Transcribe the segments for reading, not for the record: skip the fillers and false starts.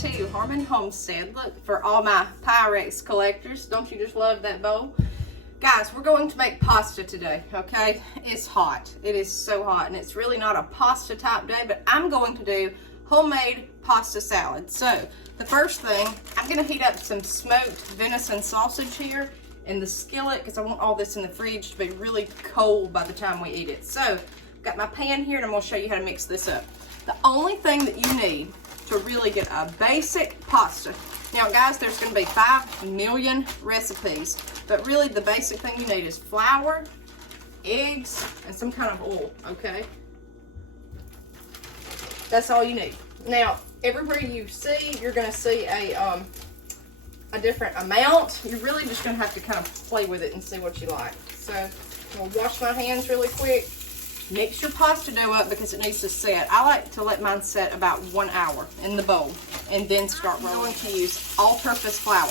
to Harmon Homestead. Look, for all my Pyrex collectors, don't you just love that bowl? Guys, we're going to make pasta today, okay? It's hot. It is so hot, and it's really not a pasta type day, but I'm going to do homemade pasta salad. So, the first thing, I'm gonna heat up some smoked venison sausage here in the skillet because I want all this in the fridge to be really cold by the time we eat it. So, I've got my pan here, and I'm gonna show you how to mix this up. The only thing that you need to really get a basic pasta. Now guys, there's going to be 5 million recipes, but really the basic thing you need is flour, eggs, and some kind of oil, okay? That's all you need. Now, everywhere you see, you're going to see a different amount. You're really just going to have to kind of play with it and see what you like. So, I'm going to wash my hands really quick. Mix your pasta dough up because it needs to set. I like to let mine set about 1 hour in the bowl and then start rolling. I'm going to use all-purpose flour.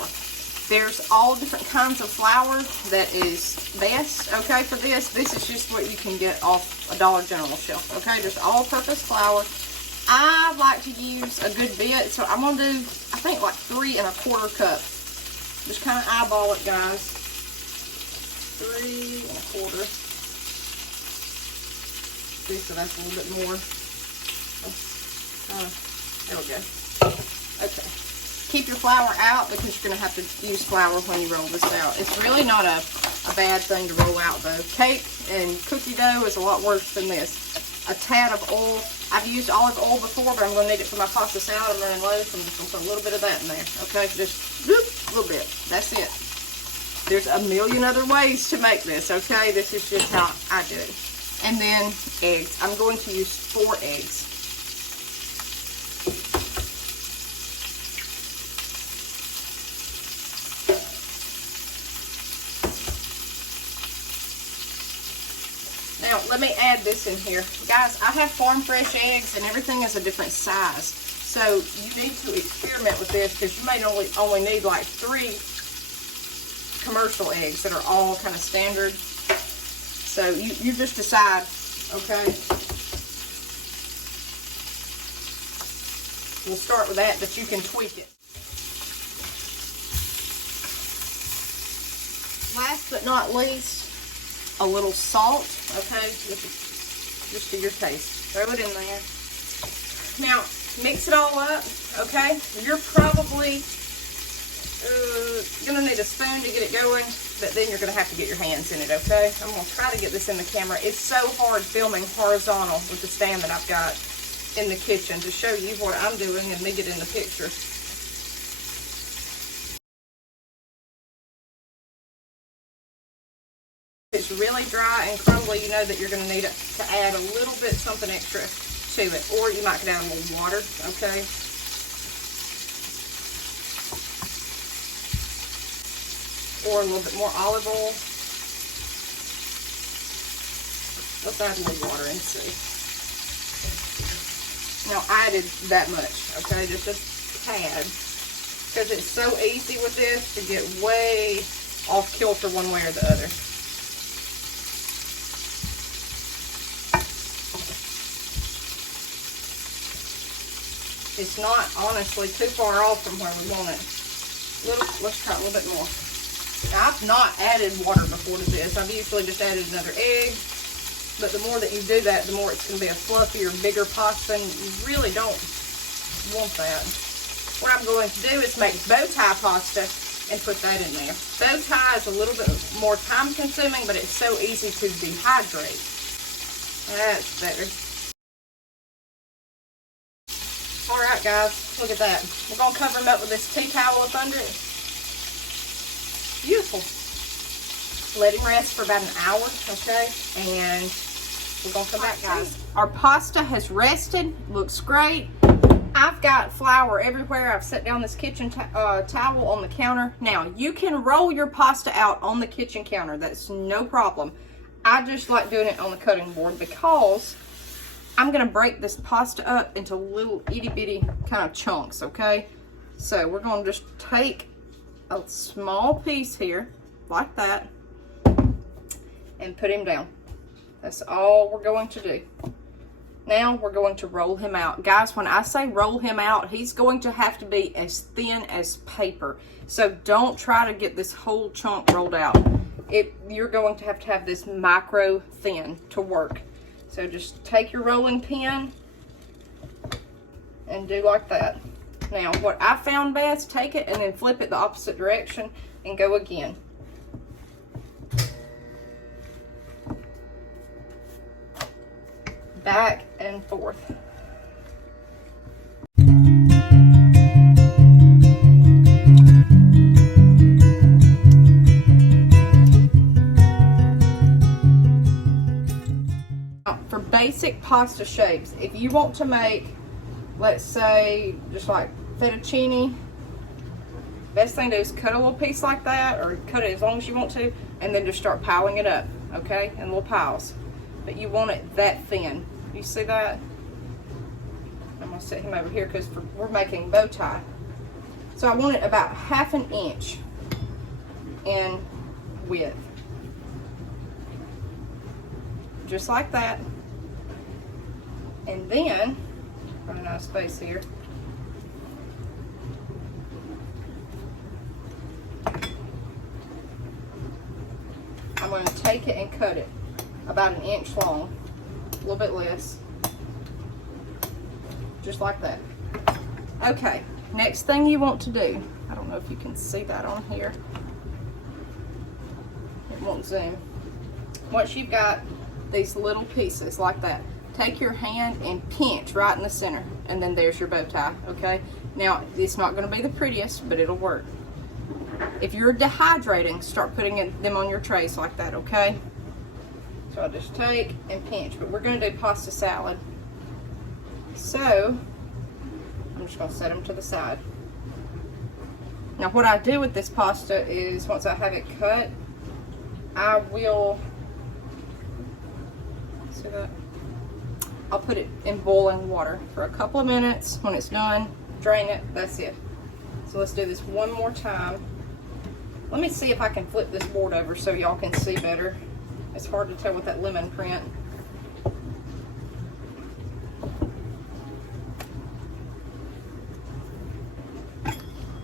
There's all different kinds of flour that is best, okay, for this. This is just what you can get off a Dollar General shelf, okay? Just all-purpose flour. I like to use a good bit, so I'm going to do, I think, like 3 1/4 cups. Just kind of eyeball it, guys. 3 1/4. So that's a little bit more. There we go. Okay. Keep your flour out because you're going to have to use flour when you roll this out. It's really not a bad thing to roll out though. Cake and cookie dough is a lot worse than this. A tad of oil. I've used olive oil before, but I'm going to need it for my pasta salad. I'm running low, so I'm just going to put a little bit of that in there. Okay, just a little bit. That's it. There's a million other ways to make this, okay? This is just how I do it. And then eggs. I'm going to use 4 eggs. Now, let me add this in here. Guys, I have farm fresh eggs and everything is a different size. So you need to experiment with this because you may only need like 3 commercial eggs that are all kind of standard. So you just decide, okay? We'll start with that, but you can tweak it. Last but not least, a little salt, okay? Just to your taste. Throw it in there. Now, mix it all up, okay? You're probably gonna need a spoon to get it going, but then you're gonna have to get your hands in it, okay? I'm gonna try to get this in the camera. It's so hard filming horizontal with the stand that I've got in the kitchen to show you what I'm doing and me get in the picture. If it's really dry and crumbly, you know that you're gonna need to add a little bit something extra to it, or you might could add a little water, okay? Or a little bit more olive oil. Let's add a little water and see. Now I added that much, okay, just a tad. Because it's so easy with this to get way off kilter one way or the other. It's not honestly too far off from where we want it. Let's try a little bit more. Now, I've not added water before to this. I've usually just added another egg. But the more that you do that, the more it's going to be a fluffier, bigger pasta. And you really don't want that. What I'm going to do is make bow tie pasta and put that in there. Bow tie is a little bit more time consuming, but it's so easy to dehydrate. That's better. Alright guys, look at that. We're going to cover them up with this tea towel up under it. Beautiful. Let it rest for about an hour, okay? And we're gonna come back, guys. Our pasta has rested, looks great. I've got flour everywhere. I've set down this kitchen towel on the counter. Now, you can roll your pasta out on the kitchen counter. That's no problem. I just like doing it on the cutting board because I'm gonna break this pasta up into little itty bitty kind of chunks, okay? So we're gonna just take a small piece here, like that, and put him down. That's all we're going to do. Now we're going to roll him out. Guys, when I say roll him out, he's going to have to be as thin as paper. So don't try to get this whole chunk rolled out. You're going to have this micro thin to work. So just take your rolling pin and do like that. Now, what I found best, take it and then flip it the opposite direction and go again. Back and forth. For basic pasta shapes, if you want to make, let's say, just like fettuccine, best thing to do is cut a little piece like that, or cut it as long as you want to, and then just start piling it up, okay, in little piles. But you want it that thin. You see that? I'm gonna set him over here because we're making bow tie. So I want it about 1/2 inch in width. Just like that. And then, run out of space here. I'm going to take it and cut it about 1 inch long, a little bit less, just like that. Okay, next thing you want to do, I don't know if you can see that on here, it won't zoom. Once you've got these little pieces like that, take your hand and pinch right in the center, and then there's your bow tie, okay? Now, it's not going to be the prettiest, but it'll work. If you're dehydrating, start putting them on your trays like that, okay? So I'll just take and pinch, but we're going to do pasta salad. So, I'm just going to set them to the side. Now, what I do with this pasta is, once I have it cut, I will, see that? I'll put it in boiling water for a couple of minutes. When it's done, drain it, that's it. So let's do this one more time. Let me see if I can flip this board over so y'all can see better. It's hard to tell with that lemon print.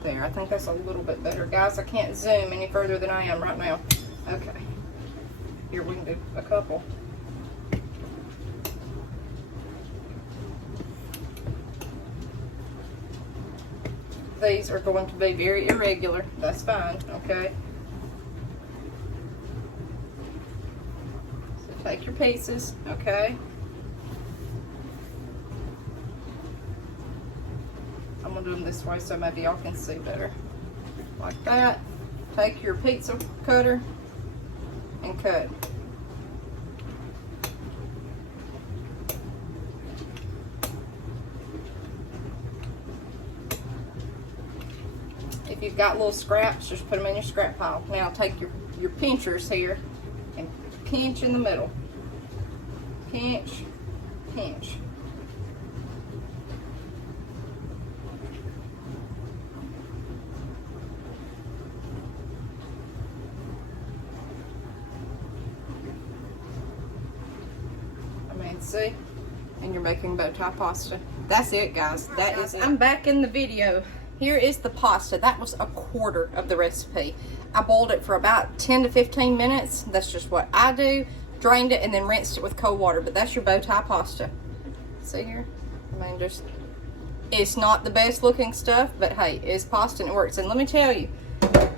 There, I think that's a little bit better. Guys, I can't zoom any further than I am right now. Okay. Here, we can do a couple. These are going to be very irregular. That's fine, okay? So take your pieces, okay? I'm gonna do them this way so maybe y'all can see better. Like that. Take your pizza cutter and cut. If you've got little scraps, just put them in your scrap pile. Now take your pinchers here and pinch in the middle. Pinch, pinch. See? And you're making bow tie pasta. That's it, guys. That is it. I'm back in the video. Here is the pasta. That was 1/4 of the recipe. I boiled it for about 10 to 15 minutes. That's just what I do. Drained it and then rinsed it with cold water. But that's your bow tie pasta. See here? I mean, just, it's not the best looking stuff, but hey, it's pasta and it works. And let me tell you,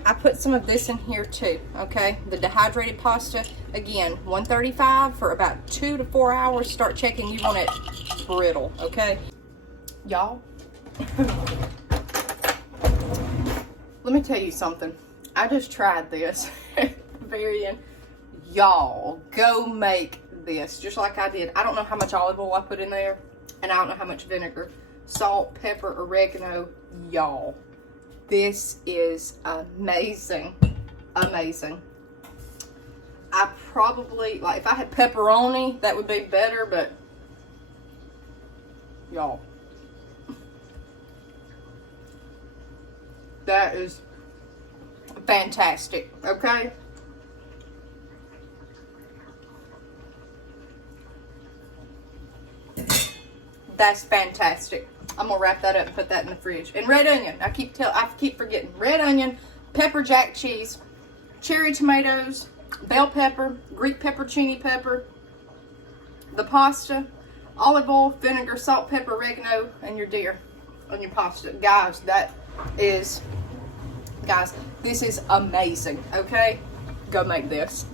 I put some of this in here too, okay? The dehydrated pasta, again, 135 for about 2 to 4 hours. Start checking, you want it brittle, okay? Y'all, let me tell you something. I just tried this. Y'all, go make this just like I did. I don't know how much olive oil I put in there, and I don't know how much vinegar. Salt, pepper, oregano, y'all. This is amazing, amazing. I probably, like if I had pepperoni, that would be better, but y'all, that is fantastic, okay? That's fantastic. I'm gonna wrap that up and put that in the fridge. And red onion, I keep forgetting. Red onion, pepper jack cheese, cherry tomatoes, bell pepper, Greek pepperoncini pepper, the pasta, olive oil, vinegar, salt, pepper, oregano, and your deer on your pasta. Guys, this is amazing, okay? Go make this.